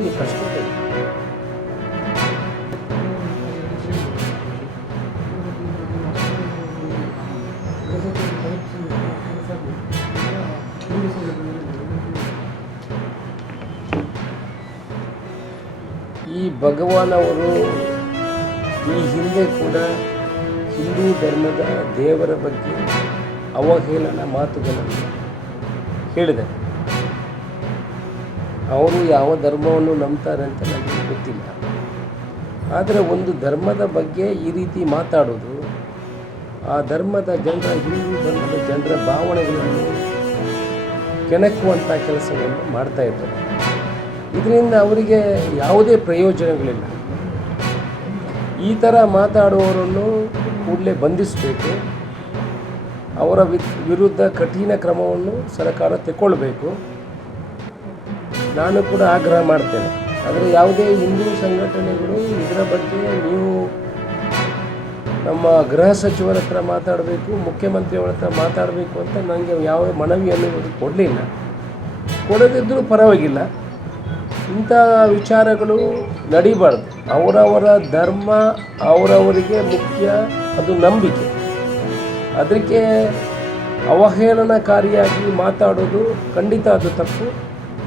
ಹೇಳಿ ಪ್ರಶ್ನೆ ಬೇಡ. ಈ ಭಗವಾನ್ ಅವರು ಈ ಹಿಂದೆ ಕೂಡ ಹಿಂದೂ ಧರ್ಮದ ದೇವರ ಬಗ್ಗೆ ಅವಹೇಳನ ಮಾತುಗಳನ್ನು ಹೇಳಿದ್ದಾರೆ. ಅವರು ಯಾವ ಧರ್ಮವನ್ನು ನಂಬ್ತಾರೆ ಅಂತ ನನಗೆ ಗೊತ್ತಿಲ್ಲ. ಆದರೆ ಒಂದು ಧರ್ಮದ ಬಗ್ಗೆ ಈ ರೀತಿ ಮಾತಾಡೋದು ಆ ಧರ್ಮದ ಜನರ, ಹಿಂದೂ ಧರ್ಮದ ಜನರ ಭಾವನೆಗಳನ್ನು ಕೆಣಕುವಂಥ ಕೆಲಸವನ್ನು ಮಾಡ್ತಾ ಇದ್ದಾರೆ. ಇದರಿಂದ ಅವರಿಗೆ ಯಾವುದೇ ಪ್ರಯೋಜನಗಳಿಲ್ಲ. ಈ ಥರ ಮಾತಾಡುವವರನ್ನು ಕೂಡಲೇ ಬಂಧಿಸಬೇಕು. ಅವರ ವಿರುದ್ಧ ಕಠಿಣ ಕ್ರಮವನ್ನು ಸರ್ಕಾರ ತಗೊಳ್ಬೇಕು. ನಾನು ಕೂಡ ಆಗ್ರಹ ಮಾಡ್ತೇನೆ. ಆದರೆ ಯಾವುದೇ ಹಿಂದೂ ಸಂಘಟನೆಗಳು ಇದರ ಬಗ್ಗೆ ನೀವು ನಮ್ಮ ಗೃಹ ಸಚಿವರ ಹತ್ರ ಮಾತಾಡಬೇಕು, ಮುಖ್ಯಮಂತ್ರಿಯವರ ಹತ್ರ ಮಾತಾಡಬೇಕು ಅಂತ ನನಗೆ ಯಾವ ಮನವಿಯನ್ನು ಕೊಡಲಿಲ್ಲ. ಕೊಡದಿದ್ದರೂ ಪರವಾಗಿಲ್ಲ. ಇಂಥ ವಿಚಾರಗಳು ನಡೀಬಾರ್ದು. ಅವರವರ ಧರ್ಮ ಅವರವರಿಗೆ ಮುಖ್ಯ, ಅದು ನಂಬಿಕೆ. ಅದಕ್ಕೆ ಅವಹೇಳನಕಾರಿಯಾಗಿ ಮಾತಾಡೋದು ಖಂಡಿತ ಅದು ತಪ್ಪು.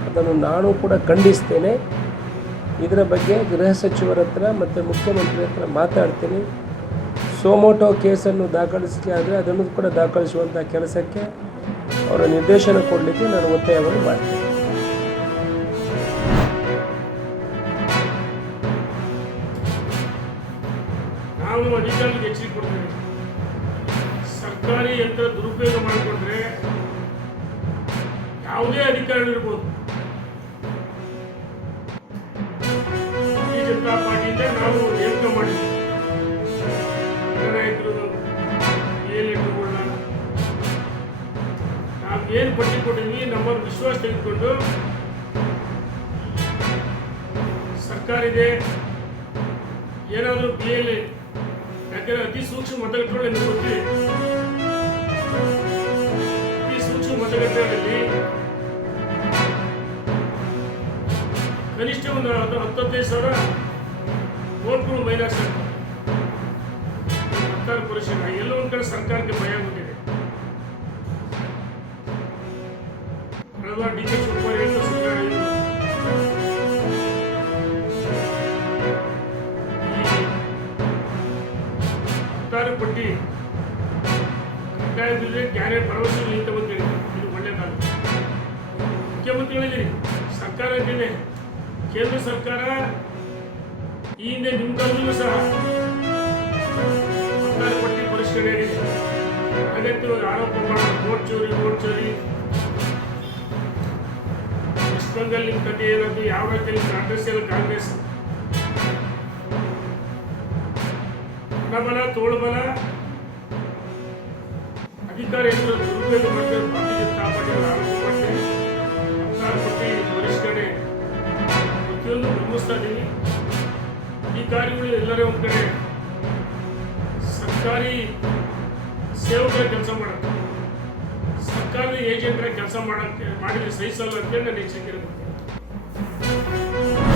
ಅದನ್ನು ನಾನು ಕೂಡ ಖಂಡಿಸ್ತೇನೆ. ಇದರ ಬಗ್ಗೆ ಗೃಹ ಸಚಿವರ ಹತ್ರ ಮತ್ತು ಮುಖ್ಯಮಂತ್ರಿ ಹತ್ರ ಮಾತಾಡ್ತೀನಿ. ಸೋಮೋಟೋ ಕೇಸನ್ನು ದಾಖಲಿಸಲಿ ಆದರೆ ಅದನ್ನು ಕೂಡ ದಾಖಲಿಸುವಂಥ ಕೆಲಸಕ್ಕೆ ಅವರ ನಿರ್ದೇಶನ ಕೊಡಲಿಕ್ಕೆ ನಾನು ಒತ್ತಾಯವನ್ನು ಮಾಡ್ತೀನಿ. ನಾವು ಅಧಿಕಾರಿಗಳಿಗೆ ಎಚ್ಚರಿಕೆ ಕೊಡ್ತೇವೆ. ಸರ್ಕಾರಿ ಯಂತ್ರ ದುರುಪಯೋಗ ಮಾಡಿಕೊಂಡ್ರೆ ಯಾವುದೇ ಅಧಿಕಾರಿಗಳಿರ್ಬೋದು, ಭಾರತೀಯ ಜನತಾ ಪಾರ್ಟಿಯಿಂದ ನಾವು ನೇಮಕ ಮಾಡಿದ್ವಿ ನಾಯಕರು ಏನೆಲ್ಲ ನಾವು ಏನು ಪಟ್ಟಿ ಕೊಟ್ಟಿದ್ವಿ, ನಮ್ಮ ವಿಶ್ವಾಸ ತೆಗೆದುಕೊಂಡು ಸರ್ಕಾರ ಇದೆ ಏನಾದರೂ PL, ಯಾಕಂದ್ರೆ ಅತಿ ಸೂಕ್ಷ್ಮ ಮತಗಟ್ಟೆಗಳು ನಿಮಗೆ ಗೊತ್ತಿದೆ. ಅತಿ ಸೂಕ್ಷ್ಮ ಮತಗಟ್ಟೆಗಳಲ್ಲಿ ಕನಿಷ್ಠ ಒಂದು 15,000 ವೋಟ್ಗಳು ಮೈನಸ್ ಆಗ್ತವೆ. ಮತದಾರ ಪರಿಶೀಲನೆ ಎಲ್ಲೋ ಒಂದು ಕಡೆ ಸರ್ಕಾರಕ್ಕೆ ಭಯ ಬಂದಿದೆ. ಕಳೆದ DK ಶಿವಕುಮಾರ್ ಮತದಾರ ಪಟ್ಟಿ ಕಡ್ಡಾಯ ಬಿದ್ದರೆ ಕ್ಯಾರೆಟ್ ಭರವಸೆ ನಿಂತ ಬಂದಿದೆ. ಇದು ಒಳ್ಳೆ ಕಾಲ. ಮುಖ್ಯಮಂತ್ರಿಗಳಿದ್ದೀರಿ, ಸರ್ಕಾರ ಇದ್ದಿದೆ. ಕೇಂದ್ರ ಸರ್ಕಾರ ಈ ಹಿಂದೆ ನಿಮ್ಮ ಕಾಲದಲ್ಲೂ ಸಹ ಮತದಾರ ಪಟ್ಟಿ ಪರಿಷ್ಕರಣೆ ಆಗಿದೆ. ಅಗತ್ಯ ಆರೋಪ ಮಾಡೋದು ವೋಟ್ ಚೋರಿ. ವೆಸ್ಟ್ ಬೆಂಗಾಲ್ ನಿಮ್ಮ ಕಥೆ ಏನಾದ್ರು, ಯಾವ ರೀತಿಯಲ್ಲಿ ಕಾಂಗ್ರೆಸ್ ಹಣಬಲ ತೋಳ್ಬಲ ಅಧಿಕಾರ ಯಂತ್ರ ದುರುಪಯೋಗ ಮಾಡ್ತಾರೆ. ಭಾರತೀಯ ಜನತಾ ಪಾರ್ಟಿಗಳು ಆರೋಪ ಮಾಡ್ತೀವಿ. ಮತದಾರ ಪಟ್ಟಿ ಪರಿಷ್ಕರಣೆ ಪ್ರತಿಯೊಂದು ಗಮನಿಸ್ತಾ ಇದ್ದೀವಿ. ಅಧಿಕಾರಿಗಳು ಎಲ್ಲರೇ ಒಂದು ಕಡೆ ಸರ್ಕಾರಿ ಸೇವಕರ ಕೆಲಸ ಮಾಡುತ್ತೆ, ಸರ್ಕಾರದ ಏಜೆಂಟರ ಕೆಲಸ ಮಾಡಿದ್ರೆ ಸಹಿಸಲ್ಲ ಅಂತೇಳಿ ನಾನು ಎಚ್ಚರಿಕೆ